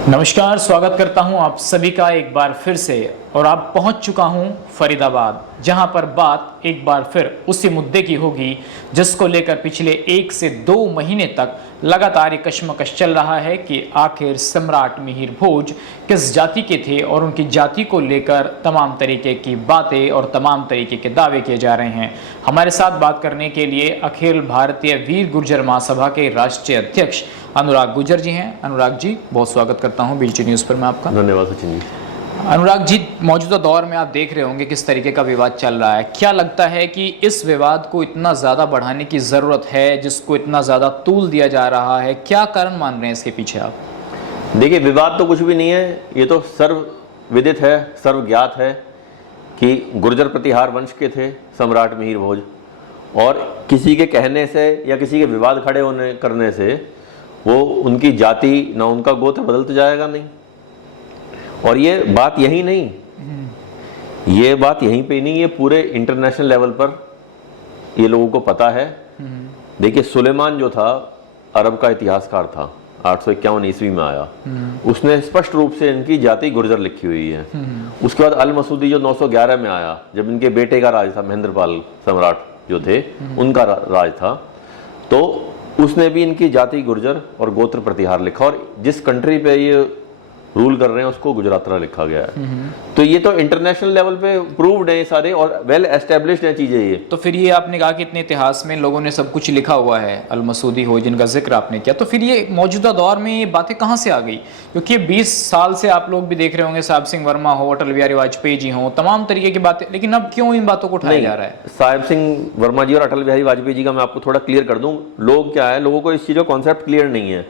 नमस्कार, स्वागत करता हूं आप सभी का एक बार फिर से। और आप पहुंच चुका हूं फरीदाबाद, जहां पर बात एक बार फिर उसी मुद्दे की होगी जिसको लेकर पिछले 1 से 2 महीने तक लगातार ये कशमकश चल रहा है कि आखिर सम्राट मिहिर भोज किस जाति के थे और उनकी जाति को लेकर तमाम तरीके की बातें और तमाम तरीके के दावे किए जा रहे हैं। हमारे साथ बात करने के लिए अखिल भारतीय वीर गुर्जर महासभा के राष्ट्रीय अध्यक्ष अनुराग गुर्जर जी हैं। अनुराग जी, बहुत स्वागत करता हूं बीएलटी न्यूज़ पर मैं आपका। धन्यवाद सचिन जी। अनुराग जी, मौजूदा दौर में आप देख रहे होंगे किस तरीके का विवाद चल रहा है। क्या लगता है कि इस विवाद को इतना ज़्यादा बढ़ाने की ज़रूरत है, जिसको इतना ज़्यादा तूल दिया जा रहा है? क्या कारण मान रहे हैं इसके पीछे आप? देखिए, विवाद तो कुछ भी नहीं है, ये तो सर्व विदित है, सर्व ज्ञात है कि गुर्जर प्रतिहार वंश के थे सम्राट मिहिर भोज, और किसी के कहने से या किसी के विवाद खड़े होने करने से वो उनकी जाति ना उनका गोत्र बदल तो जाएगा नहीं। और ये बात यही नहीं, ये बात यहीं पे नहीं, ये पूरे इंटरनेशनल लेवल पर ये लोगों को पता है। देखिए, सुलेमान जो था अरब का इतिहासकार था, 851 ईस्वी में आया। उसने स्पष्ट रूप से इनकी जाति गुर्जर लिखी हुई है। उसके बाद अल मसूदी जो 911 में आया, जब इनके बेटे का राज था, महेंद्रपाल सम्राट जो थे उनका राज था, तो उसने भी इनकी जाति गुर्जर और गोत्र प्रतिहार लिखा, और जिस कंट्री पे ये रूल कर रहे हैं उसको गुजरातरा लिखा गया है। तो ये तो इंटरनेशनल लेवल पे प्रूव्ड है सारे, और वेल एस्टेब्लिश्ड है चीजें ये। तो फिर ये आपने कहा कि इतने इतिहास में लोगों ने सब कुछ लिखा हुआ है, अल मसूदी हो जिनका जिक्र आपने किया, तो फिर ये मौजूदा दौर में ये बातें कहाँ से आ गई? क्योंकि 20 साल से आप लोग भी देख रहे होंगे, साहिब सिंह वर्मा हो, अटल बिहारी वाजपेयी जी हो, तमाम तरीके की बातें, लेकिन अब क्यों इन बातों को उठाया जा रहा है? साहिब सिंह वर्मा जी और अटल बिहारी वाजपेयी जी का मैं आपको थोड़ा क्लियर कर दूं। लोग क्या है, लोगों को इस चीज का कॉन्सेप्ट क्लियर नहीं है।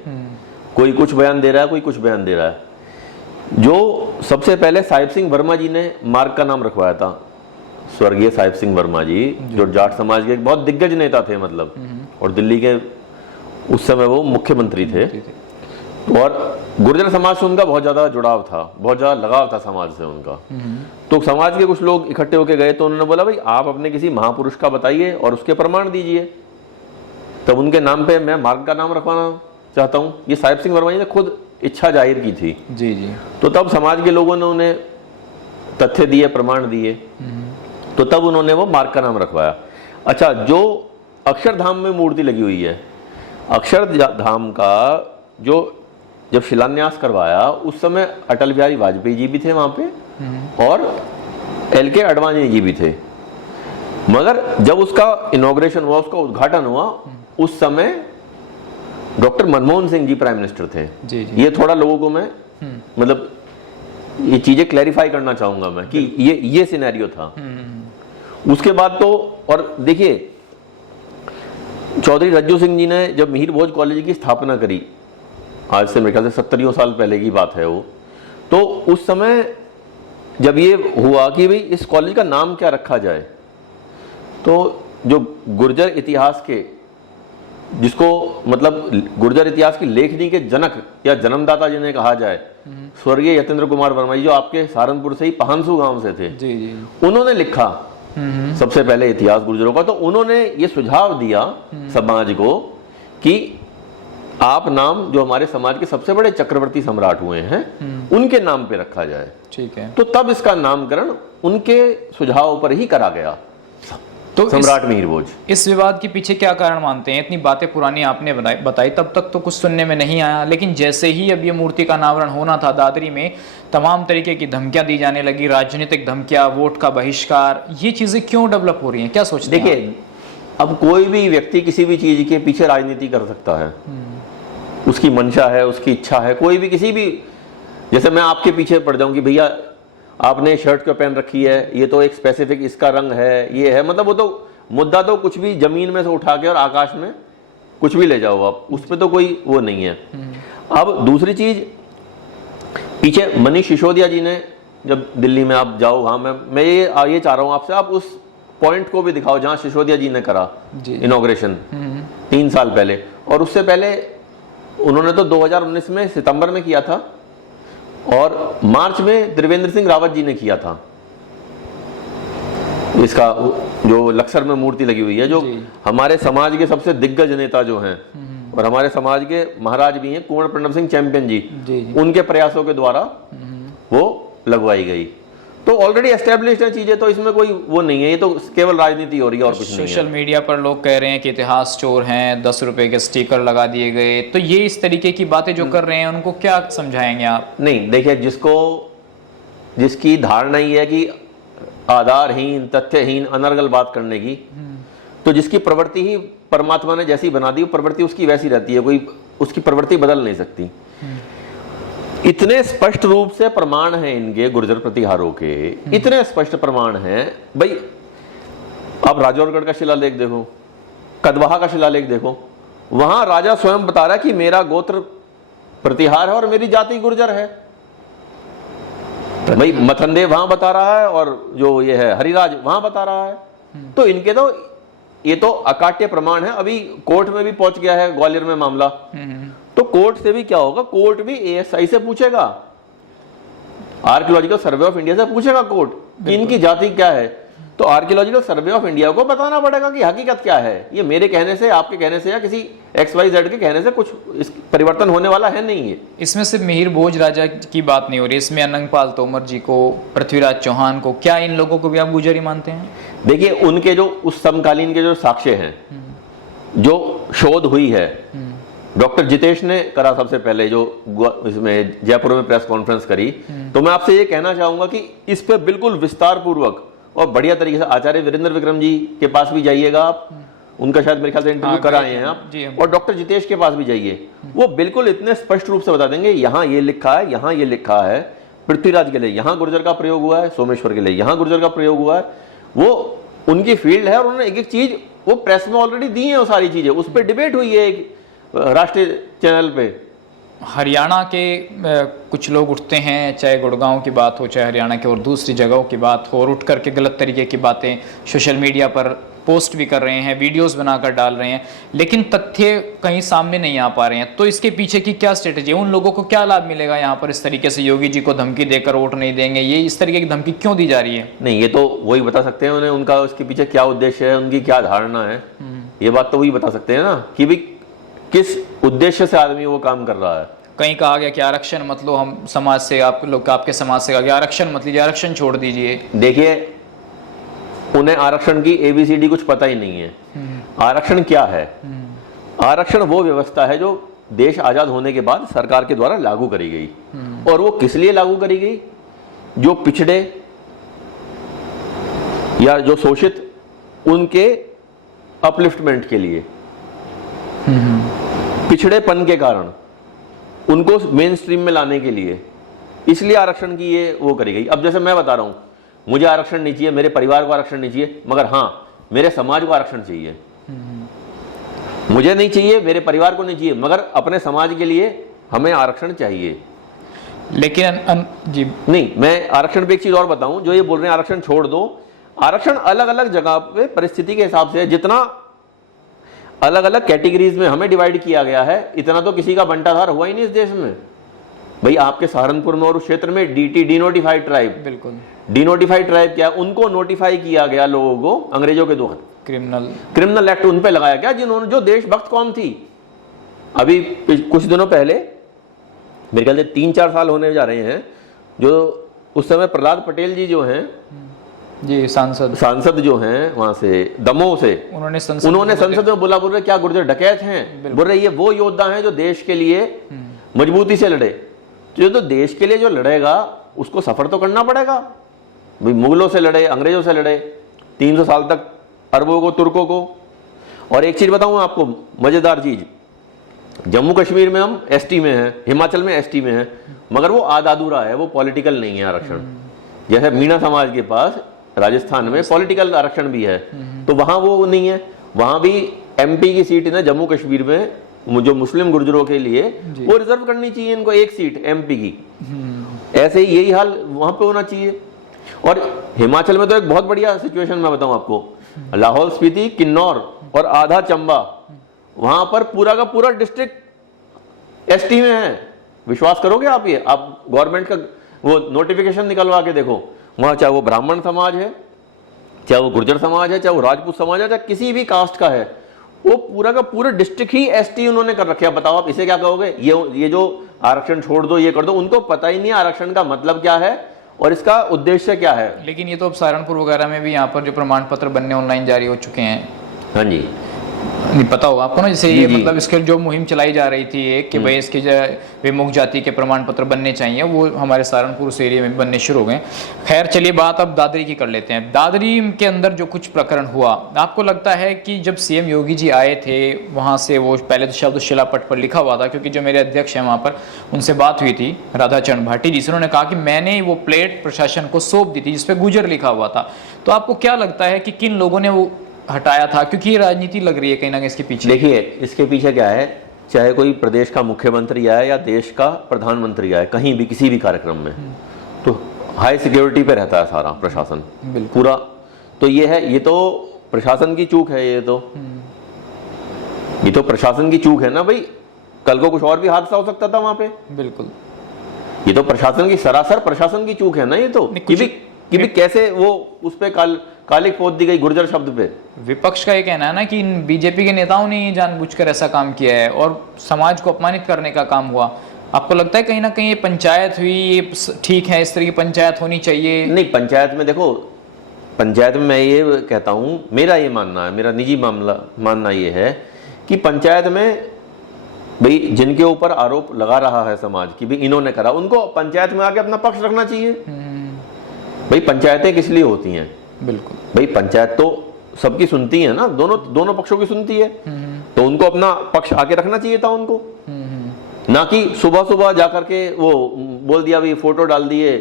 कोई कुछ बयान दे रहा है, कोई कुछ बयान दे रहा है। जो सबसे पहले साहिब सिंह वर्मा जी ने मार्ग का नाम रखवाया था, स्वर्गीय साहिब सिंह वर्मा जी, जो जाट समाज के एक बहुत दिग्गज नेता थे मतलब, और दिल्ली के उस समय वो मुख्यमंत्री थे। और गुर्जर समाज से उनका बहुत ज्यादा जुड़ाव था, बहुत ज्यादा लगाव था समाज से उनका। तो समाज के कुछ लोग इकट्ठे होकर गए, तो उन्होंने बोला भाई आप अपने किसी महापुरुष का बताइए और उसके प्रमाण दीजिए। तब उनके नाम पे मैं मार्ग का नाम रखवाना चाहता हूँ। ये साहिब सिंह वर्मा जी ने खुद इच्छा जाहिर की थी। जी जी। तो तब समाज के लोगों ने उन्हें तथ्य दिए, प्रमाण दिए, तो तब उन्होंने वो मार्ग का नाम रखवाया। अच्छा, जो अक्षरधाम में मूर्ति लगी हुई है, अक्षरधाम का जो जब शिलान्यास करवाया उस समय अटल बिहारी वाजपेयी जी भी थे वहां पे, और LK आडवाणी जी भी थे। मगर जब उसका इनॉग्रेशन हुआ, उसका उद्घाटन हुआ, उस समय doctor Manmohan Singh ji prime minister थे। जी जी। ये थोड़ा लोगों को मैं मतलब ये चीजें क्लैरिफाई करना चाहूंगा मैं कि ये सिनेरियो था। उसके बाद तो, और देखिए, चौधरी रज्जू सिंह जी ने जब मिहिर भोज कॉलेज की स्थापना करी, आज से मेरे ख्याल से 70 साल पहले की बात है वो, तो उस समय जब ये हुआ कि भाई इस कॉलेज का नाम क्या रखा जाए, तो जो गुर्जर इतिहास के, जिसको मतलब गुर्जर इतिहास की लेखनी के जनक या जन्मदाता जिन्हें कहा जाए, स्वर्गीय यतेंद्र कुमार वर्मा जी, जो आपके सहारनपुर से ही पहानसू गांव से थे, जी जी, उन्होंने लिखा सबसे पहले इतिहास गुर्जरों का। तो उन्होंने ये सुझाव दिया समाज को कि आप नाम जो हमारे समाज के सबसे बड़े चक्रवर्ती सम्राट हुए हैं उनके नाम पे रखा जाए। ठीक है। तो तब इसका नामकरण उनके सुझाव पर ही करा गया, तो सम्राट मिहिर भोज। इस विवाद के पीछे क्या कारण मानते हैं? इतनी बातें पुरानी आपने बताई, तब तक तो कुछ सुनने में नहीं आया, लेकिन जैसे ही अब ये मूर्ति का अनावरण होना था दादरी में, तमाम तरीके की धमकियां दी जाने लगी, राजनीतिक धमकियां, वोट का बहिष्कार, ये चीजें क्यों डेवलप हो रही हैं? क्या सोचते हैं? देखिए, अब कोई भी व्यक्ति किसी भी चीज के पीछे राजनीति कर सकता है, उसकी मंशा है, उसकी इच्छा है। कोई भी किसी भी, जैसे मैं आपके पीछे पड़ जाऊं कि भैया आपने शर्ट क्यों पहन रखी है, ये तो एक स्पेसिफिक इसका रंग है, ये है, मतलब वो तो मुद्दा तो कुछ भी जमीन में से उठा के और आकाश में कुछ भी ले जाओ आप, उस पर तो कोई वो नहीं है। अब दूसरी चीज, पीछे मनीष सिसोदिया जी ने, जब दिल्ली में आप जाओ वहां, मैं ये चाह रहा हूं आपसे, आप उस पॉइंट को भी दिखाओ जहां सिसोदिया जी ने करा इनॉग्रेशन 3 साल पहले, और उससे पहले उन्होंने तो 2019 में सितंबर में किया था, और मार्च में त्रिवेंद्र सिंह रावत जी ने किया था। इसका जो लक्सर में मूर्ति लगी हुई है, जो हमारे समाज के सबसे दिग्गज नेता जो हैं, और हमारे समाज के महाराज भी हैं कुंवर प्रणब सिंह चैंपियन जी, उनके प्रयासों के द्वारा वो लगवाई गई। तो ऑलरेडी एस्टेब्लिश्ड है चीजें, तो इसमें कोई वो नहीं है, ये तो केवल राजनीति हो रही है और कुछ नहीं है। सोशल मीडिया पर लोग कह रहे हैं कि इतिहास चोर हैं, 10 रुपए के स्टिकर लगा दिए गए, तो ये इस तरीके की बातें जो कर रहे हैं उनको क्या समझाएंगे आप? नहीं देखिए, जिसकी धारणा ही है कि आधारहीन तथ्यहीन अनर्गल बात करने की, तो जिसकी प्रवृत्ति ही परमात्मा ने जैसी बना दी, वो प्रवृत्ति उसकी वैसी रहती है, कोई उसकी प्रवृत्ति बदल नहीं सकती। इतने स्पष्ट रूप से प्रमाण हैं इनके गुर्जर प्रतिहारों के, इतने स्पष्ट प्रमाण हैं भाई। आप राजौरगढ़ का शिलालेख देखो, कदवाहा का शिलालेख देखो, वहां राजा स्वयं बता रहा है कि मेरा गोत्र प्रतिहार है और मेरी जाति गुर्जर है। भाई मथनदेव वहां बता रहा है और जो ये है हरिराज वहां बता रहा है। तो इनके तो ये तो अकाट्य प्रमाण है। अभी कोर्ट में भी पहुंच गया है ग्वालियर में मामला, तो कोर्ट से भी क्या होगा, कोर्ट भी एएसआई से पूछेगा, आर्कियोलॉजिकल सर्वे ऑफ इंडिया से पूछेगा कोर्ट कि इनकी जाति क्या है। तो आर्कियोलॉजिकल सर्वे ऑफ इंडिया को बताना पड़ेगा कि हकीकत क्या है। ये मेरे कहने से, आपके कहने से या किसी XYZ के कहने से कुछ इस परिवर्तन होने वाला है नहीं है। इसमें सिर्फ मिहिर भोज राजा की बात नहीं हो रही, इसमें अनंगपाल तोमर जी को, पृथ्वीराज चौहान को, क्या इन लोगों को भी आप गुर्जर मानते हैं? देखिए, उनके जो उस समकालीन के जो साक्ष्य हैं, जो शोध हुई है, डॉक्टर जितेश ने करा सबसे पहले, जो इसमें जयपुर में प्रेस कॉन्फ्रेंस करी। तो मैं आपसे ये कहना चाहूंगा कि इस पे बिल्कुल विस्तार पूर्वक और बढ़िया तरीके से आचार्य वीरेंद्र विक्रम जी के पास भी जाइएगा आप, उनका शायद मेरे ख्याल से इंटरव्यू कराए हैं आप, और डॉक्टर जितेश के पास भी जाइए, वो बिल्कुल इतने स्पष्ट रूप से बता देंगे यहाँ ये लिखा है, यहाँ ये लिखा है, पृथ्वीराज के लिए यहाँ गुर्जर का प्रयोग हुआ है, सोमेश्वर के लिए यहाँ गुर्जर का प्रयोग हुआ है। वो उनकी फील्ड है और उन्होंने एक एक चीज वो प्रेस में ऑलरेडी दी है, वो सारी चीजें उस पर डिबेट हुई है एक राष्ट्रीय चैनल पे। हरियाणा के कुछ लोग उठते हैं, चाहे गुड़गांव की बात हो, चाहे हरियाणा के और दूसरी जगहों की बात हो, और उठ करके गलत तरीके की बातें सोशल मीडिया पर पोस्ट भी कर रहे हैं, वीडियोस बनाकर डाल रहे हैं, लेकिन तथ्य कहीं सामने नहीं आ पा रहे हैं। तो इसके पीछे की क्या स्ट्रेटेजी है? उन लोगों को क्या लाभ मिलेगा यहाँ पर इस तरीके से योगी जी को धमकी देकर वोट नहीं देंगे? ये इस तरीके की धमकी क्यों दी जा रही है? नहीं, ये तो वही बता सकते हैं उन्हें, उनका उसके पीछे क्या उद्देश्य है, उनकी क्या धारणा है, ये बात तो वही बता सकते हैं ना कि भाई किस उद्देश्य से आदमी वो काम कर रहा है। कहीं कहा गया कि आरक्षण मत लो, हम समाज से, आप लोग आपके समाज से कहा गया आरक्षण मत लीजिए, आरक्षण छोड़ दीजिए। देखिए, उन्हें आरक्षण की ABCD कुछ पता ही नहीं है। आरक्षण क्या है? आरक्षण वो व्यवस्था है जो देश आजाद होने के बाद सरकार के द्वारा लागू करी गई, और वो किस लिए लागू करी गई? जो पिछड़े या जो शोषित, उनके अपलिफ्टमेंट के लिए, पिछड़ेपन के कारण उनको मेन स्ट्रीम में लाने के लिए, इसलिए आरक्षण की ये वो करी गई। अब जैसे मैं बता रहा हूं, मुझे आरक्षण नहीं चाहिए, मेरे परिवार को आरक्षण नहीं चाहिए, मगर हाँ मेरे समाज को आरक्षण चाहिए। मुझे नहीं चाहिए, मेरे परिवार को नहीं चाहिए, मगर अपने समाज के लिए हमें आरक्षण चाहिए। लेकिन जी नहीं, मैं आरक्षण पे एक चीज और बताऊं, जो ये बोल रहे हैं आरक्षण छोड़ दो, आरक्षण अलग अलग जगह पे परिस्थिति के हिसाब से, जितना अलग अलग कैटेगरीज में हमें डिवाइड किया गया है, इतना तो किसी का बंटाधार हुआ ही नहीं इस देश में। भाई आपके सहारनपुर में और उस क्षेत्र में DT डिनोटिफाइड ट्राइब, बिल्कुल डिनोटिफाइड ट्राइब क्या, उनको नोटिफाई किया गया लोगों को अंग्रेजों के द्वारा, क्रिमिनल एक्ट उन पे लगाया गया, जिन्होंने, जो देशभक्त कौम थी। अभी कुछ दिनों पहले, मेरे ख्याल से 3-4 साल होने जा रहे हैं, जो उस समय प्रहलाद पटेल जी जो हैं जी, सांसद जो हैं वहां से दमोह से, उन्होंने संसद में बोला, बोल रहे क्या गुर्जर डकैत हैं? बोल रहे ये वो योद्धा हैं जो देश के लिए मजबूती से लड़े। तो देश के लिए जो लड़ेगा उसको सफर तो करना पड़ेगा। भाई मुगलों से लड़े, अंग्रेजों से लड़े 300 साल तक, अरबों को, तुर्कों को। और एक चीज बताऊं आपको, मजेदार चीज, जम्मू कश्मीर में हम ST में हैं, हिमाचल में ST में हैं, मगर वो आधा अधूरा है, वो पॉलिटिकल नहीं है आरक्षण। जैसे मीणा समाज के पास राजस्थान में पॉलिटिकल आरक्षण भी है, तो वहां वो नहीं है। वहां भी MP की सीट ना जम्मू कश्मीर में जो मुस्लिम गुर्जरों के लिए वो रिजर्व करनी चाहिए इनको, एक सीट MP की। ऐसे ही यही हाल वहां पे होना चाहिए। और हिमाचल में तो एक बहुत बढ़िया सिचुएशन मैं बताऊं आपको, लाहौल स्पीति, किन्नौर और आधा चंबा, वहां पर पूरा का पूरा डिस्ट्रिक्ट ST में है। विश्वास करोगे आप? ये आप गवर्नमेंट का वो नोटिफिकेशन निकलवा के देखो, वहां चाहे वो ब्राह्मण समाज है, चाहे वो गुर्जर समाज है, चाहे वो राजपूत समाज है, चाहे किसी भी कास्ट का है, वो पूरा का पूरा डिस्ट्रिक्ट ही एसटी उन्होंने कर रखे। बताओ आप इसे क्या कहोगे? ये जो आरक्षण छोड़ दो, ये कर दो, उनको पता ही नहीं आरक्षण का मतलब क्या है और इसका उद्देश्य क्या है। लेकिन ये तो अब सहारनपुर वगैरह में भी यहाँ पर जो प्रमाण पत्र बनने ऑनलाइन जारी हो चुके हैं। हाँ जी, नहीं पता होगा आपको ना, जैसे जी, ये जी। मतलब इसके जो मुहिम चलाई जा रही थी एक कि भाई इसके जो विमुक्त जाति के प्रमाण पत्र बनने चाहिए, वो हमारे सहारनपुर उस एरिया में बनने शुरू हो गए। खैर चलिए बात अब दादरी की कर लेते हैं। दादरी के अंदर जो कुछ प्रकरण हुआ, आपको लगता है कि जब सीएम योगी जी आए थे वहाँ से, वो पहले तो शब्द शिलापट पर लिखा हुआ था, क्योंकि जो मेरे अध्यक्ष हैं वहाँ पर उनसे बात हुई थी राधाचरण भाटी जी से, उन्होंने कहा कि मैंने वो प्लेट प्रशासन को सौंप दी थी जिसपे गुजर लिखा हुआ था। तो आपको क्या लगता है कि किन लोगों ने वो हटाया था? क्योंकि ये राजनीति लग रही है कहीं ना कहीं इसके पीछे। देखिए इसके पीछे क्या है, चाहे कोई प्रदेश का मुख्यमंत्री आए या देश का प्रधानमंत्री आए, कहीं भी किसी भी कार्यक्रम में, तो हाई सिक्योरिटी पे रहता है सारा प्रशासन पूरा। तो ये है, ये तो प्रशासन की चूक है, ये तो प्रशासन की चूक है ना भाई। कल को कुछ और भी हादसा हो सकता था वहां पे। बिल्कुल, ये तो प्रशासन की, सरासर प्रशासन की चूक है ना ये तो। कि भी कैसे वो उस पे कालिक पोत दी गई गुर्जर शब्द पे। विपक्ष का ये कहना है ना कि इन बीजेपी के नेताओं ने जानबूझकर ऐसा काम किया है और समाज को अपमानित करने का काम हुआ। आपको लगता है कहीं ना कहीं ये पंचायत हुई, ये ठीक है, इस तरह की पंचायत होनी चाहिए? नहीं, पंचायत में देखो, पंचायत में मैं ये कहता हूं, मेरा ये मानना है, मेरा निजी मानना ये है कि पंचायत में भाई जिनके ऊपर आरोप लगा रहा है समाज की भी इन्होंने करा, उनको पंचायत में आके अपना पक्ष रखना चाहिए। भाई पंचायतें किस लिए होती हैं? बिल्कुल, भाई पंचायत तो सबकी सुनती है ना, दोनों पक्षों की सुनती है, तो उनको अपना पक्ष आके रखना चाहिए था उनको। ना कि सुबह सुबह जाकर के वो बोल दिया, भाई फोटो डाल दिए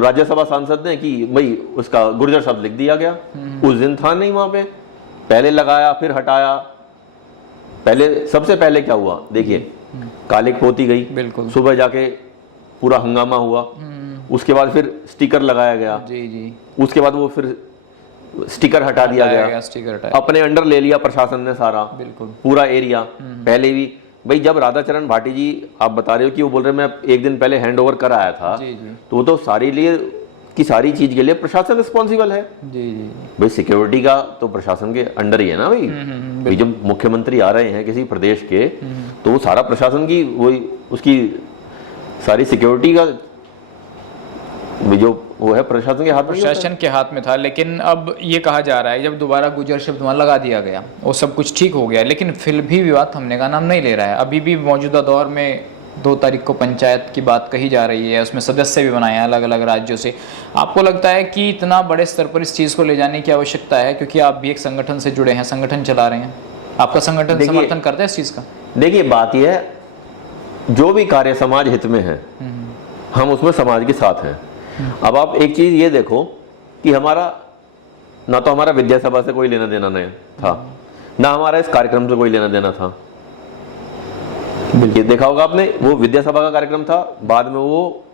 राज्यसभा सांसद ने कि भाई उसका गुर्जर शब्द लिख दिया गया। उस दिन था नहीं वहां पे, पहले लगाया फिर हटाया। पहले सबसे पहले क्या हुआ देखिए, कालिक पोती गई, बिल्कुल, सुबह जाके पूरा हंगामा हुआ, उसके बाद फिर स्टिकर लगाया गया, जी, उसके बाद वो फिर स्टिकर हटा दिया गया, स्टिकर अपने अंडर ले लिया प्रशासन ने सारा, बिल्कुल पूरा एरिया। पहले भी भाई जब राधाचरण भाटी जी आप बता रहे हो कि वो बोल रहे मैं एक दिन पहले हैंड ओवर कर आया था, जी, तो वो तो सारी चीज के लिए प्रशासन रिस्पॉन्सिबल है। जी, भाई सिक्योरिटी का तो प्रशासन के अंडर ही है ना भाई। जब मुख्यमंत्री आ रहे हैं किसी प्रदेश के, तो वो सारा प्रशासन की वही उसकी सारी सिक्योरिटी का जो वो है प्रशासन के हाथ में, प्रशासन के हाथ में था। लेकिन अब ये कहा जा रहा है जब दोबारा गुर्जर शब्द वहां लगा दिया गया वो सब कुछ ठीक हो गया, लेकिन फिर भी विवाद थमने का नाम नहीं ले रहा है। अभी भी मौजूदा दौर में 2 तारीख को पंचायत की बात कही जा रही है, उसमें सदस्य भी बनाए हैं अलग अलग राज्यों से। आपको लगता है कि इतना बड़े स्तर पर इस चीज़ को ले जाने की आवश्यकता है? क्योंकि आप भी एक संगठन से जुड़े हैं, संगठन चला रहे हैं, आपका संगठन समर्थन करता है इस चीज़ का? देखिए बात यह है, जो भी कार्य समाज हित में है हम उसमें समाज के साथ हैं। अब आप एक चीज ये देखो कि हमारा ना तो हमारा विद्यासभा से कोई लेना देना नहीं था, ना हमारा इस कार्यक्रम से कोई लेना देना था। ये देखा होगा आपने, वो विद्यासभा का कार्यक्रम था, बाद में वो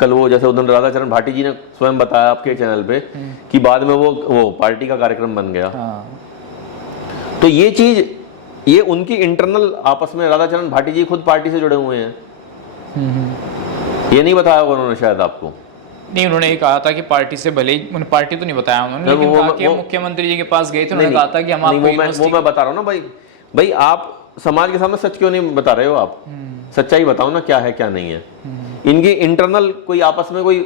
कल वो जैसे उधर राधाचरण भाटी जी ने स्वयं बताया आपके चैनल पे कि बाद में वो पार्टी का कार्यक्रम बन गया। तो ये चीज, ये उनकी इंटरनल आपस में, राधाचरण भाटी जी खुद पार्टी से जुड़े हुए हैं। ये नहीं बताया होगा उन्होंने शायद आपको। नहीं, उन्होंने ये कहा था कि पार्टी से भले ही, उन्होंने पार्टी तो नहीं बताया उन्होंने, लेकिन कहा कि मुख्यमंत्री जी के पास गए थे, उन्होंने कहा था कि हम आपको वो मैं बता रहा हूँ ना भाई आप समाज के सामने सच क्यों नहीं बता रहे हो? आप सच्चाई बताओ ना, क्या है क्या नहीं है। इनकी इंटरनल कोई आपस में कोई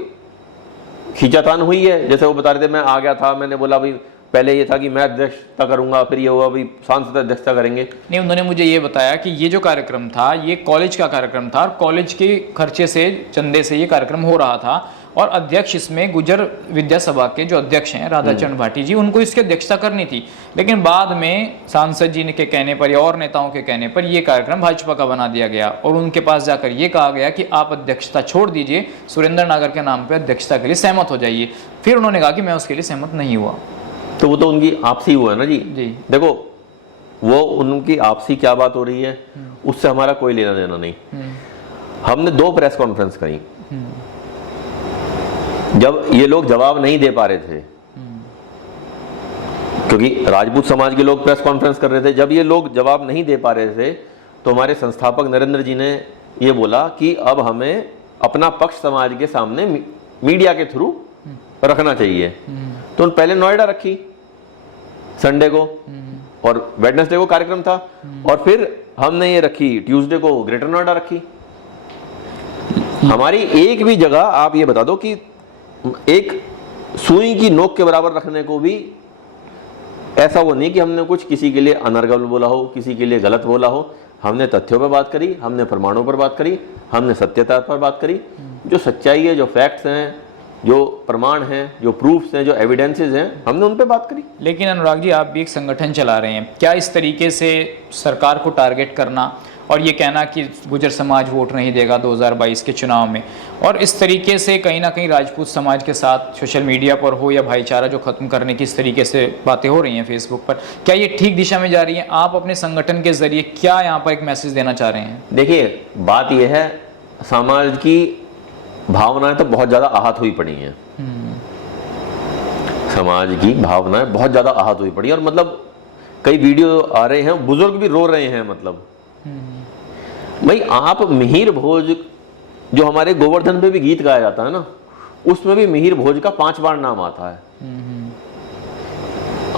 खींचातान हुई है? जैसे वो बता रहे थे मैं आ गया था, मैंने बोला भाई पहले ये था कि मैं अध्यक्षता करूंगा, फिर ये हुआ अभी सांसद अध्यक्षता करेंगे। नहीं, उन्होंने मुझे ये बताया कि ये जो कार्यक्रम था ये कॉलेज का कार्यक्रम था और कॉलेज के खर्चे से, चंदे से ये कार्यक्रम हो रहा था और अध्यक्ष इसमें गुर्जर विद्यासभा के जो अध्यक्ष हैं राधाचरण भाटी जी, उनको इसकी अध्यक्षता करनी थी। लेकिन बाद में सांसद जी के कहने पर या और नेताओं के कहने पर ये कार्यक्रम भाजपा का बना दिया गया और उनके पास जाकर ये कहा गया कि आप अध्यक्षता छोड़ दीजिए, सुरेंद्र नागर के नाम पर अध्यक्षता के लिए सहमत हो जाइए। फिर उन्होंने कहा कि मैं उसके लिए सहमत नहीं हुआ। तो वो तो उनकी आपसी हुआ है ना जी। देखो वो उनकी आपसी क्या बात हो रही है उससे हमारा कोई लेना देना नहीं। हमने 2 प्रेस कॉन्फ्रेंस करी, जब ये लोग जवाब नहीं दे पा रहे थे, क्योंकि राजपूत समाज के लोग प्रेस कॉन्फ्रेंस कर रहे थे, जब ये लोग जवाब नहीं दे पा रहे थे तो हमारे संस्थापक नरेंद्र जी ने ये बोला कि अब हमें अपना पक्ष समाज के सामने मीडिया के थ्रू रखना चाहिए। तो पहले नोएडा रखी संडे को, और वेडनेसडे को कार्यक्रम था, और फिर हमने ये रखी ट्यूसडे को ग्रेटर नोएडा रखी। हमारी एक भी जगह आप ये बता दो कि एक सुई की नोक के बराबर रखने को भी ऐसा वो नहीं कि हमने कुछ किसी के लिए अनर्गल बोला हो, किसी के लिए गलत बोला हो। हमने तथ्यों पर बात करी, हमने प्रमाणों पर बात करी, हमने सत्यता पर बात करी। जो सच्चाई है, जो फैक्ट्स हैं, जो प्रमाण हैं, जो प्रूफ्स हैं, जो एविडेंसेस हैं, हमने उन पे बात करी। लेकिन अनुराग जी, आप भी एक संगठन चला रहे हैं, क्या इस तरीके से सरकार को टारगेट करना और ये कहना कि गुर्जर समाज वोट नहीं देगा 2022 के चुनाव में, और इस तरीके से कहीं ना कहीं राजपूत समाज के साथ सोशल मीडिया पर हो या भाईचारा जो खत्म करने की इस तरीके से बातें हो रही हैं फेसबुक पर, क्या ये ठीक दिशा में जा रही हैं? आप अपने संगठन के जरिए क्या यहाँ पर एक मैसेज देना चाह रहे हैं? देखिए, बात यह है, समाज की भावनाएं तो बहुत ज्यादा आहत हुई पड़ी हैं। समाज की भावनाएं बहुत ज्यादा आहत हुई पड़ी, और मतलब कई वीडियो आ रहे हैं, बुजुर्ग भी रो रहे हैं। मतलब भाई, आप मिहिर भोज, जो हमारे गोवर्धन पे भी गीत गाया जाता है ना, उसमें भी मिहिर भोज का 5 बार नाम आता है।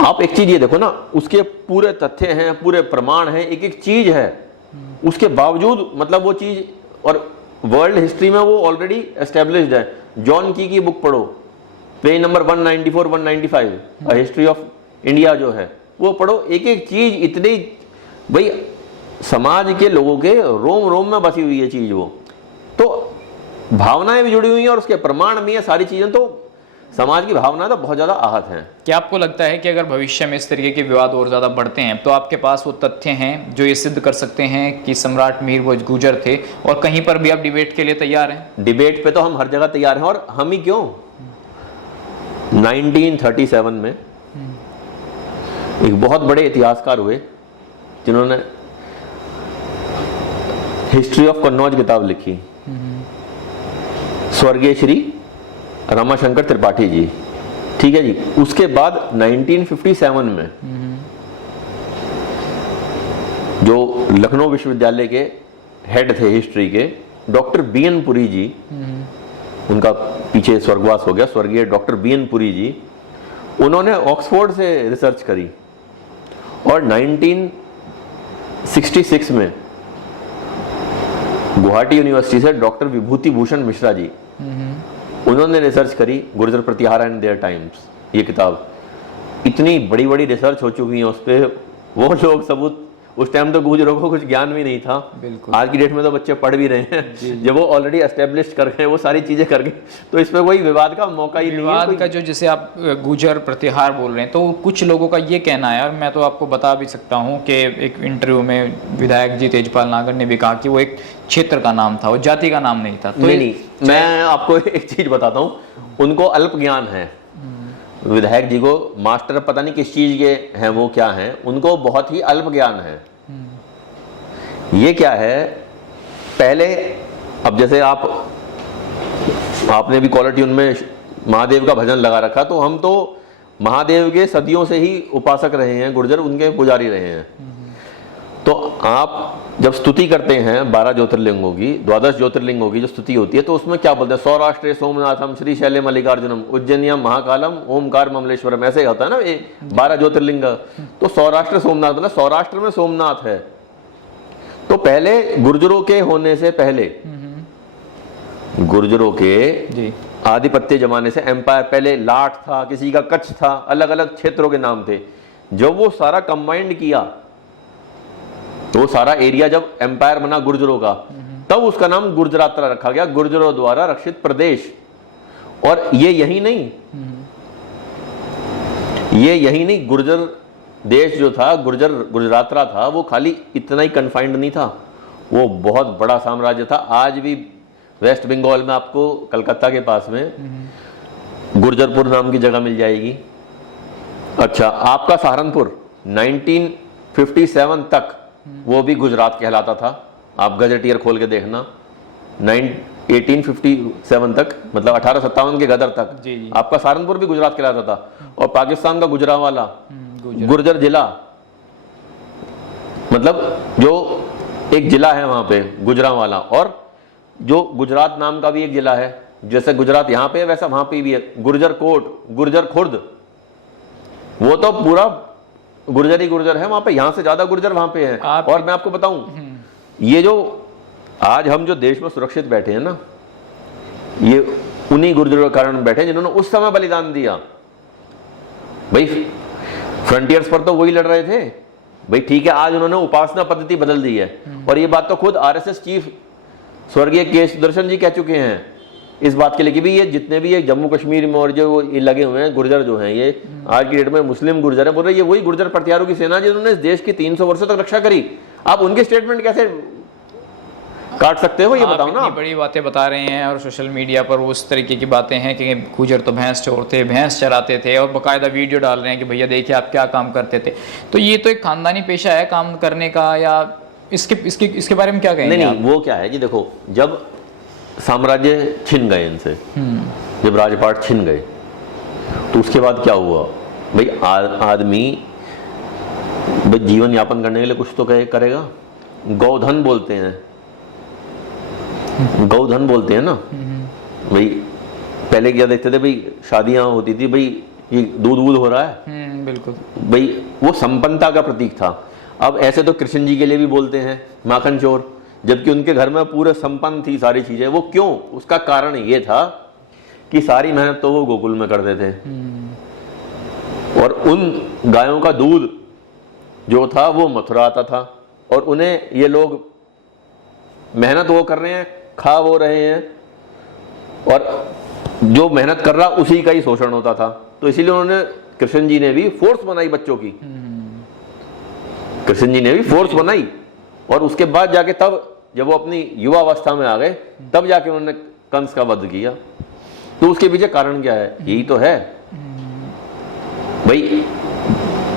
आप एक चीज ये देखो ना, उसके पूरे तथ्य हैं, पूरे प्रमाण हैं, एक एक चीज है, उसके बावजूद मतलब वो चीज, और वर्ल्ड हिस्ट्री में वो ऑलरेडी एस्टेब्लिश्ड है। जॉन की बुक पढ़ो, page number 194 195, a history of India जो है, वो पढ़ो। एक एक चीज इतनी, भाई समाज के लोगों के रोम रोम में बसी हुई है चीज वो, तो भावनाएं भी जुड़ी हुई हैं और उसके प्रमाण भी है, सारी चीजें। तो समाज की भावनाएं तो बहुत ज्यादा आहत हैं। क्या आपको लगता है कि अगर भविष्य में इस तरीके के विवाद और ज्यादा बढ़ते हैं तो आपके पास वो तथ्य हैं जो ये सिद्ध कर सकते हैं कि सम्राट मिहिर भोज गुर्जर थे, और कहीं पर भी आप डिबेट के लिए तैयार हैं? डिबेट पे तो हम हर जगह तैयार हैं, और हम ही क्यों, 1937 में एक बहुत बड़े इतिहासकार हुए जिन्होंने हिस्ट्री ऑफ कन्नौज किताब लिखी, स्वर्गीय श्री रमाशंकर त्रिपाठी जी, ठीक है जी। उसके बाद 1957 में जो लखनऊ विश्वविद्यालय के हेड थे हिस्ट्री के, डॉक्टर बीएन पुरी जी, उनका पीछे स्वर्गवास हो गया, स्वर्गीय डॉक्टर बीएन पुरी जी, उन्होंने ऑक्सफोर्ड से रिसर्च करी, और 1966 में गुवाहाटी यूनिवर्सिटी से डॉक्टर विभूति भूषण मिश्रा जी, उन्होंने रिसर्च करी, गुर्जर प्रतिहार एंड देयर टाइम्स। ये किताब इतनी बड़ी बड़ी रिसर्च हो चुकी है उस पर, वो लोग सबूत, उस टाइम तो गुर्जरों को कुछ ज्ञान भी नहीं था। आज की डेट में तो बच्चे पढ़ भी रहे हैं, जब वो ऑलरेडी एस्टेब्लिश कर गए, वो सारी चीजें कर गए, तो इसमें कोई विवाद का मौका ही नहीं है। विवाद का जो, जैसे आप गुर्जर प्रतिहार बोल रहे हैं, तो कुछ लोगों का ये कहना है, और मैं तो आपको बता भी सकता हूँ कि एक इंटरव्यू में विधायक जी तेजपाल नागर ने भी कहा कि वो एक क्षेत्र का नाम था, वो जाति का नाम नहीं था। तो नहीं, मैं आपको एक चीज बताता हूँ, उनको अल्प ज्ञान है। विधायक जी को मास्टर पता नहीं किस चीज के हैं, वो क्या हैं, उनको बहुत ही अल्प ज्ञान है। ये क्या है, पहले, अब जैसे आपने भी कॉलर ट्यून में महादेव का भजन लगा रखा, तो हम तो महादेव के सदियों से ही उपासक रहे हैं, गुर्जर उनके पुजारी रहे हैं। तो आप जब स्तुति करते हैं 12 ज्योतिर्लिंगों की, 12 ज्योतिर्लिंगों की जो स्तुति होती है, तो उसमें क्या बोलते हैं, सौराष्ट्र सोमनाथम श्री शैले मल्लिकार्जुनम उज्जैनियम महाकालम ओमकार ममलेश्वरम, ऐसे होता है ना ये 12 ज्योतिर्लिंग। तो सौराष्ट्र सोमनाथ मतलब सौराष्ट्र में सोमनाथ है। तो पहले गुर्जरों के होने से पहले, गुर्जरों के आधिपत्य जमाने से, एम्पायर, पहले लाट था, किसी का कच्छ था, अलग अलग क्षेत्रों के नाम थे। जब वो सारा कंबाइंड किया, तो वो सारा एरिया जब एम्पायर बना गुर्जरों का, तब उसका नाम गुर्जरात्रा रखा गया, गुर्जरों द्वारा रक्षित प्रदेश। और ये यही नहीं, गुर्जर देश जो था, गुर्जरात्रा था, वो खाली इतना ही कन्फाइंड नहीं था, वो बहुत बड़ा साम्राज्य था। आज भी वेस्ट बंगाल में आपको कलकत्ता के पास में गुर्जरपुर नाम की जगह मिल जाएगी। अच्छा, आपका सहारनपुर 1957 तक वो भी गुजरात कहलाता था। आप गजेटियर खोल के देखना, 1857 तक, मतलब 1857 के गदर तक जी। आपका सहारनपुर भी गुजरात कहलाता था। और पाकिस्तान का गुजरांवाला, गुर्जर जिला, मतलब जो एक जिला है वहां पे गुजरांवाला, और जो गुजरात नाम का भी एक जिला है, जैसे गुजरात यहाँ पे है वैसा वहां पे भी है, गुर्जर कोट, गुर्जर खुर्द। वो तो पूरा गुर्जर ही गुर्जर है वहां पे, यहां से ज्यादा गुर्जर वहां पे है। और मैं आपको बताऊं, ये जो आज हम जो देश में सुरक्षित बैठे हैं ना, ये उन्हीं गुर्जरों के कारण बैठे हैं जिन्होंने उस समय बलिदान दिया। भाई फ्रंटियर्स पर तो वही लड़ रहे थे भाई, ठीक है, आज उन्होंने उपासना पद्धति बदल दी है, और ये बात तो खुद आरएसएस चीफ स्वर्गीय के सुदर्शन जी कह चुके हैं इस बात के लिए कि भी ये जितने भी ये जम्मू कश्मीर में और जो ये लगे हुए हैं गुर्जर जो हैं, ये आज की डेट में मुस्लिम गुर्जर है, बोल रहे ये वही गुर्जर प्रत्यारों की सेना जिन्होंने इस देश की 300 वर्षों तक रक्षा करी। आप उनके स्टेटमेंट कैसे काट सकते हो, ये बताओ ना। इतनी बड़ी बातें बता रहे हैं और सोशल मीडिया पर उस तरीके की बातें हैं कि गुर्जर तो भैंस चोर थे, भैंस चराते थे, और बाकायदा वीडियो डाल रहे हैं कि भैया देखिए आप क्या काम करते थे। तो ये तो एक खानदानी पेशा है काम करने का, या इसके बारे में क्या कहेंगे? नहीं, वो क्या है कि देखो, जब साम्राज्य छिन गए इनसे, जब राजपाट छिन गए, तो उसके बाद क्या हुआ भाई, आदमी भाई जीवन यापन करने के लिए कुछ तो करेगा। गौधन बोलते हैं, गौधन बोलते हैं ना भाई। पहले क्या देखते थे भाई, शादियां होती थी भाई, ये दूध हो रहा है, बिल्कुल भाई, वो संपन्नता का प्रतीक था। अब ऐसे तो कृष्ण जी के लिए भी बोलते हैं माखन चोर, जबकि उनके घर में पूरे संपन्न थी सारी चीजें। वो क्यों? उसका कारण ये था कि सारी मेहनत तो वो गोकुल में करते थे, और उन गायों का दूध जो था वो मथुरा आता था, और उन्हें ये लोग मेहनत वो कर रहे हैं, खा वो रहे हैं, और जो मेहनत कर रहा उसी का ही शोषण होता था। तो इसीलिए उन्होंने, कृष्ण जी ने भी फोर्स बनाई बच्चों की, कृष्ण जी ने भी फोर्स बनाई, और उसके बाद जाके तब जब वो अपनी युवा अवस्था में आ गए, तब जाके उन्होंने कंस का वध किया। तो उसके पीछे कारण क्या है? यही तो है भाई,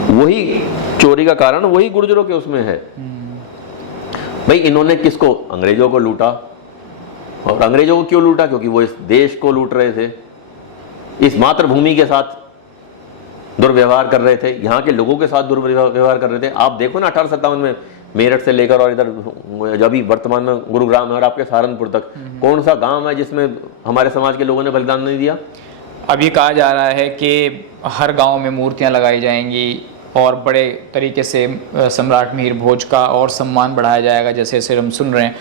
वही चोरी का कारण वही गुर्जरों के उसमें है भाई। इन्होंने किसको? अंग्रेजों को लूटा। और अंग्रेजों को क्यों लूटा? क्योंकि वो इस देश को लूट रहे थे, इस मातृभूमि के साथ दुर्व्यवहार कर रहे थे, यहाँ के लोगों के साथ दुर्व्यवहार कर रहे थे। आप देखो ना 1857 में मेरठ से लेकर और इधर अभी वर्तमान में गुरुग्राम है और आपके सहारनपुर तक, कौन सा गांव है जिसमें हमारे समाज के लोगों ने बलिदान नहीं दिया? अभी कहा जा रहा है कि हर गांव में मूर्तियां लगाई जाएंगी और बड़े तरीके से सम्राट मिहिर भोज का और सम्मान बढ़ाया जाएगा, जैसे ऐसे हम सुन रहे हैं।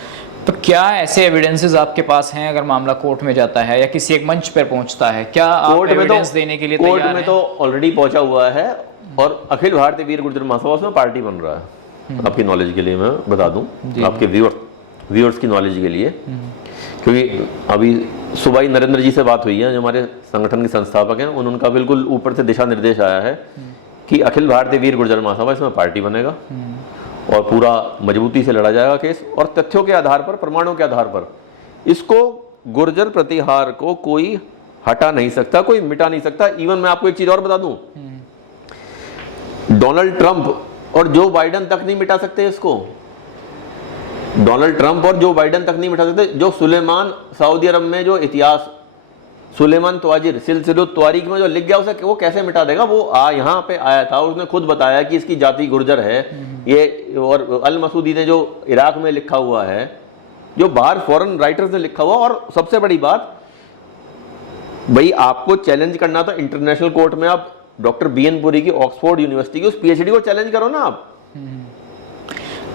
तो क्या ऐसे एविडेंसेस आपके पास हैं? अगर मामला कोर्ट में जाता है या किसी एक मंच पर पहुंचता है, क्या आप एविडेंस देने के लिए तैयार हैं? कोर्ट में तो ऑलरेडी पहुंचा हुआ है, और अखिल भारतीय वीर गुर्जर महासभा उसमें पार्टी बन रहा है। आपकी नॉलेज के लिए मैं बता दूं, आपके व्यूअर्स की नॉलेज के लिए, क्योंकि अभी सुबह ही नरेंद्र जी से बात हुई है, जो हमारे संगठन के संस्थापक हैं, उनका बिल्कुल ऊपर से दिशा निर्देश आया है कि अखिल भारतीय वीर गुर्जर महासभा इसमें पार्टी बनेगा और पूरा मजबूती से लड़ा जाएगा केस, और तथ्यों के आधार पर, प्रमाणों के आधार पर। इसको गुर्जर प्रतिहार को कोई हटा नहीं सकता, कोई मिटा नहीं सकता। इवन मैं आपको एक चीज और बता दूं, डोनाल्ड ट्रंप और जो बाइडेन तक नहीं मिटा सकते इसको। डोनाल्ड ट्रंप और जो बाइडेन तक नहीं मिटा सकते। जो सुलेमान, सऊदी अरब में जो इतिहास, सुलेमान तवाजिर सिलसिलुत तवारीख में जो लिख गया, उसे वो कैसे मिटा देगा? वो यहाँ पे आया था, उसने खुद बताया कि इसकी जाति गुर्जर है ये। और अल मसूदी ने जो इराक में लिखा हुआ है, जो बाहर फॉरेन राइटर्स ने लिखा हुआ। और सबसे बड़ी बात भाई, आपको चैलेंज करना तो इंटरनेशनल कोर्ट में आप डॉक्टर बीएन पुरी की ऑक्सफोर्ड यूनिवर्सिटी की उस पीएचडी को चैलेंज करो ना आप।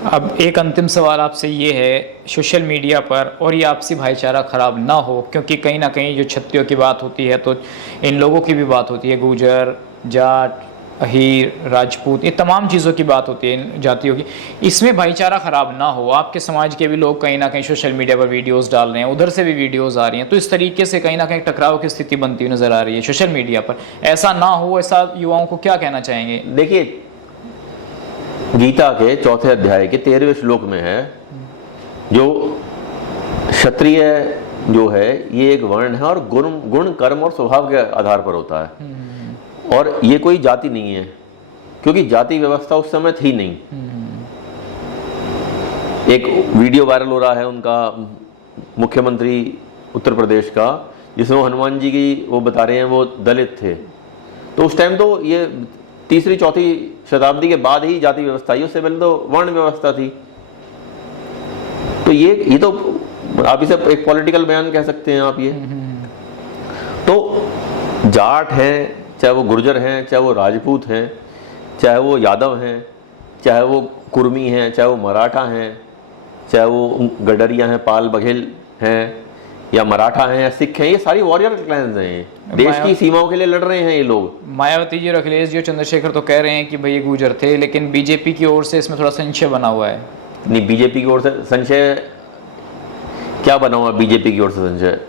अब एक अंतिम सवाल आपसे ये है, सोशल मीडिया पर और ये आपसी भाईचारा खराब ना हो, क्योंकि कहीं ना कहीं जो क्षत्रियों की बात होती है तो इन लोगों की भी बात होती है, गुर्जर, जाट, अहीर, राजपूत, ये तमाम चीज़ों की बात होती है इन जातियों की। इसमें भाईचारा खराब ना हो, आपके समाज के भी लोग कहीं ना कहीं सोशल मीडिया पर वीडियोस डाल रहे हैं, उधर से भी वीडियोस आ रही हैं, तो इस तरीके से कहीं ना कहीं टकराव की स्थिति बनती हुई नजर आ रही है सोशल मीडिया पर। ऐसा ना हो, ऐसा युवाओं को क्या कहना चाहेंगे? देखिए, गीता के 4थे अध्याय के 13वें श्लोक में है, जो क्षत्रिय जो है ये एक वर्ण है और गुण कर्म और स्वभाव के आधार पर होता है, और ये कोई जाति नहीं है, क्योंकि जाति व्यवस्था उस समय थी नहीं। एक वीडियो वायरल हो रहा है उनका, मुख्यमंत्री उत्तर प्रदेश का, जिसमें वो हनुमान जी की वो बता रहे हैं वो दलित थे। तो उस टाइम तो ये 3री-4थी शताब्दी के बाद ही जाति व्यवस्था आई, उससे पहले तो वर्ण व्यवस्था थी। तो ये तो आप इसे एक पॉलिटिकल बयान कह सकते हैं आप ये। तो जाट हैं, चाहे वो गुर्जर हैं, चाहे वो राजपूत हैं, चाहे वो यादव हैं, चाहे वो कुर्मी हैं, चाहे वो मराठा हैं, चाहे वो गडरिया हैं, पाल बघेल हैं, या मराठा हैं, या सिख हैं, ये सारी वॉरियर क्लैंस हैं। ये देश की सीमाओं के लिए लड़ रहे हैं ये लोग। मायावती जी और अखिलेश जी और चंद्रशेखर तो कह रहे हैं कि भाई ये गुर्जर थे, लेकिन बीजेपी की ओर से इसमें थोड़ा संशय बना हुआ है। नहीं, बीजेपी की ओर से संशय क्या बना हुआ? बीजेपी की ओर से संशय,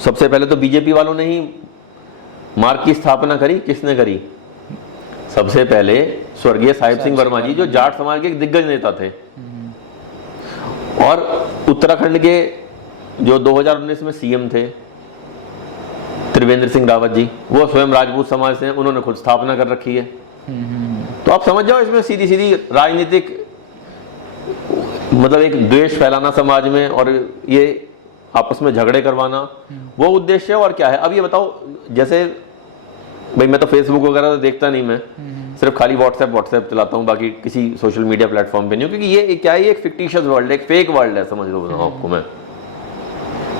सबसे पहले तो बीजेपी वालों ने ही मार्ग की स्थापना करी। किसने करी? सबसे पहले स्वर्गीय साहिब सिंह वर्मा जी, जो जाट समाज के एक दिग्गज नेता थे, और उत्तराखंड के जो 2019 में सीएम थे त्रिवेंद्र सिंह रावत जी, वो स्वयं राजपूत समाज से हैं, उन्होंने खुद स्थापना कर रखी है। तो आप समझ जाओ, इसमें सीधी सीधी राजनीतिक मतलब एक द्वेष फैलाना समाज में, और ये आपस में झगड़े करवाना, वो उद्देश्य है। और क्या है? अब ये बताओ, जैसे भाई मैं तो फेसबुक वगैरह तो देखता नहीं, मैं सिर्फ खाली व्हाट्सएप चलाता हूँ, बाकी किसी सोशल मीडिया प्लेटफॉर्म पे नहीं हूँ, क्योंकि ये क्या है? ये एक फिक्टिशियस वर्ल्ड है, एक फेक वर्ल्ड है, समझ लो बताऊँ आपको मैं,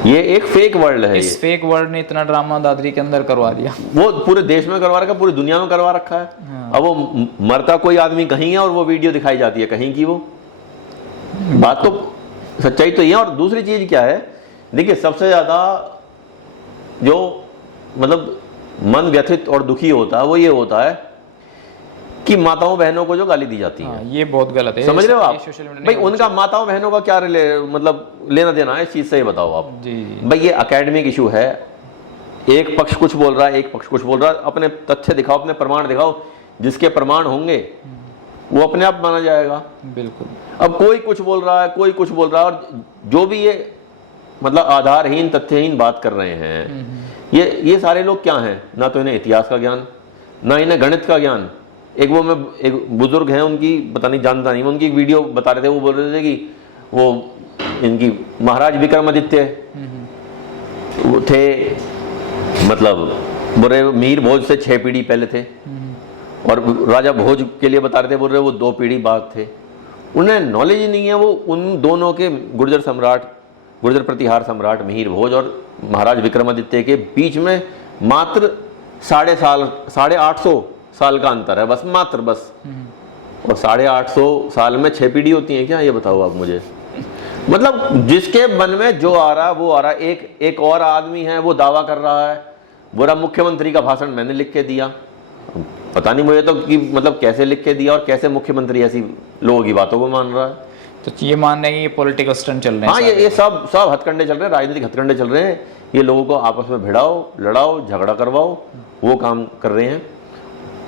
ये एक फेक वर्ल्ड है। इस फेक वर्ल्ड ने इतना ड्रामा दादरी के अंदर करवा दिया, वो पूरे देश में करवा रखा, पूरी दुनिया में करवा रखा है। अब वो मरता कोई आदमी कहीं है और वो वीडियो दिखाई जाती है कहीं की। वो बात तो सच्चाई तो ये है। और दूसरी चीज क्या है, देखिए सबसे ज्यादा जो मतलब मन व्यथित और दुखी होता है वो ये होता है कि माताओं बहनों को जो गाली दी जाती है। ये बहुत गलत है, समझ रहे हो आप? भाई उनका माताओं बहनों का क्या मतलब लेना देना है इस चीज से, ये बताओ आप। जी। भाई ये एकेडमिक इशू है, एक पक्ष कुछ बोल रहा है, एक पक्ष कुछ बोल रहा है, अपने तथ्य दिखाओ, अपने प्रमाण दिखाओ, जिसके प्रमाण होंगे वो अपने आप माना जाएगा। बिल्कुल। अब कोई कुछ बोल रहा है, कोई कुछ बोल रहा है, और जो भी ये मतलब आधारहीन तथ्यहीन बात कर रहे हैं, ये सारे लोग क्या हैं? ना तो इन्हें इतिहास का ज्ञान, ना इन्हें गणित का ज्ञान। एक बुजुर्ग हैं, उनकी पता नहीं, जानता नहीं, उनकी वीडियो बता रहे थे, वो बोल रहे थे कि वो इनकी महाराज विक्रमादित्य वो थे, मतलब बोल रहे मीर भोज से 6 पीढ़ी पहले थे, और राजा भोज के लिए बता रहे थे, बोल रहे वो 2 पीढ़ी बाद थे। उन्हें नॉलेज ही नहीं है। वो उन दोनों के गुर्जर प्रतिहार सम्राट मिहिर भोज और महाराज विक्रमादित्य के बीच में मात्र 850 साल का अंतर है, बस मात्र बस। और 850 साल में 6 पीढ़ी होती है क्या? ये बताओ आप मुझे। मतलब जिसके मन में जो आ रहा है वो आ रहा है। एक और आदमी है, वो दावा कर रहा है, बोला मुख्यमंत्री का भाषण मैंने लिख के दिया। पता नहीं मुझे तो कि मतलब कैसे लिख के दिया और कैसे मुख्यमंत्री ऐसी लोगों की बातों को मान रहा है। तो ये मान रहे हैं ये पॉलिटिकल स्टंट चल रहे हैं। हाँ, ये सब हथकंडे चल रहे हैं, राजनीतिक हथकंडे चल रहे हैं। ये लोगों को आपस में भिड़ाओ, लड़ाओ, झगड़ा करवाओ, वो काम कर रहे हैं।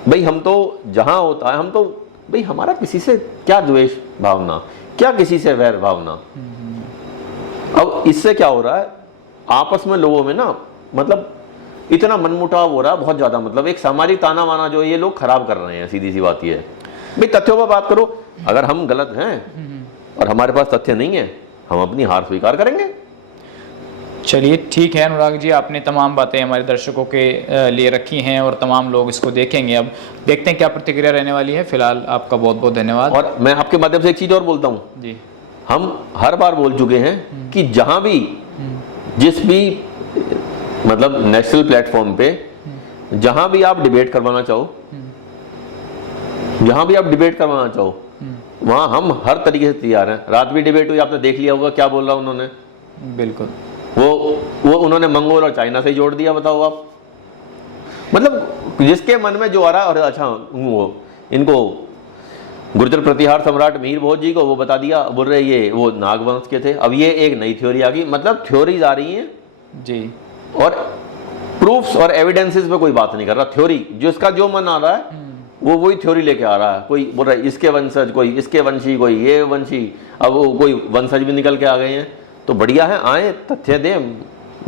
भाई हम तो जहां होता है, हम तो भाई हमारा किसी से क्या द्वेष भावना, क्या किसी से वैर भावना। अब इससे क्या हो रहा है, आपस में लोगों में ना मतलब इतना मनमुटाव हो रहा है बहुत ज्यादा। मतलब एक सामाजिक ताना वाना जो ये लोग खराब कर रहे हैं। सीधी सी बात ये है भाई, तथ्यों पर बात करो। अगर हम गलत हैं और हमारे पास तथ्य नहीं है, हम अपनी हार स्वीकार करेंगे। चलिए ठीक है अनुराग जी, आपने तमाम बातें हमारे दर्शकों के लिए रखी हैं और तमाम लोग इसको देखेंगे। अब देखते हैं क्या प्रतिक्रिया रहने वाली है। फिलहाल आपका बहुत बहुत धन्यवाद। और मैं आपके माध्यम से एक चीज और बोलता हूँ जी, हम हर बार बोल चुके हैं कि जहां भी जिस भी मतलब नेशनल प्लेटफॉर्म पे जहां भी आप डिबेट करवाना चाहो, वहां हम हर तरीके से तैयार हैं। रात भी डिबेट हुई, आपने देख लिया होगा क्या बोल रहा उन्होंने। बिल्कुल, वो उन्होंने मंगोल और चाइना से ही जोड़ दिया। बताओ आप, मतलब जिसके मन में जो आ रहा है। और अच्छा, वो इनको गुर्जर प्रतिहार सम्राट मिहिर भोज जी को वो बता दिया, बोल रहे ये वो नागवंश के थे। अब ये एक नई थ्योरी आ गई। मतलब थ्योरीज आ रही हैं जी, और प्रूफ्स और एविडेंसेस पे कोई बात नहीं कर रहा। थ्योरी जिसका जो मन आ रहा है वो वही थ्योरी लेके आ रहा है। कोई बोल रहा है इसके वंशज, कोई इसके वंशी, कोई ये वंशी। अब वो कोई वंशज भी निकल के आ गए हैं। तो बढ़िया है, आए तथ्य दें,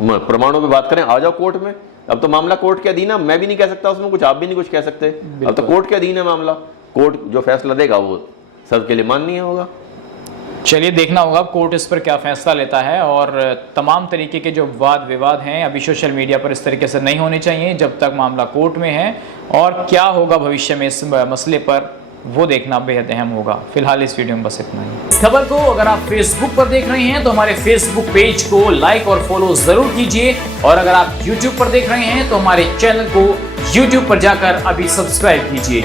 प्रमाणों पे बात करें, आ जाओ कोर्ट में। अब तो मामला कोर्ट के अधीन है, मैं भी नहीं कह सकता उसमें कुछ, आप भी नहीं कुछ कह सकते। अब तो कोर्ट के अधीन है मामला। कोर्ट जो फैसला देगा वो सबके लिए माननीय होगा। चलिए देखना होगा कोर्ट इस पर क्या फैसला लेता है। और तमाम तरीके के जो वाद विवाद हैं अभी सोशल मीडिया पर इस तरीके से नहीं होने चाहिए जब तक मामला कोर्ट में है। और क्या होगा भविष्य में इस मसले पर, वो देखना बेहद अहम होगा। फिलहाल इस वीडियो में बस इतना ही। खबर को अगर आप फेसबुक पर देख रहे हैं तो हमारे फेसबुक पेज को लाइक और फॉलो जरूर कीजिए। और अगर आप यूट्यूब पर देख रहे हैं तो हमारे चैनल को यूट्यूब पर जाकर अभी सब्सक्राइब कीजिए।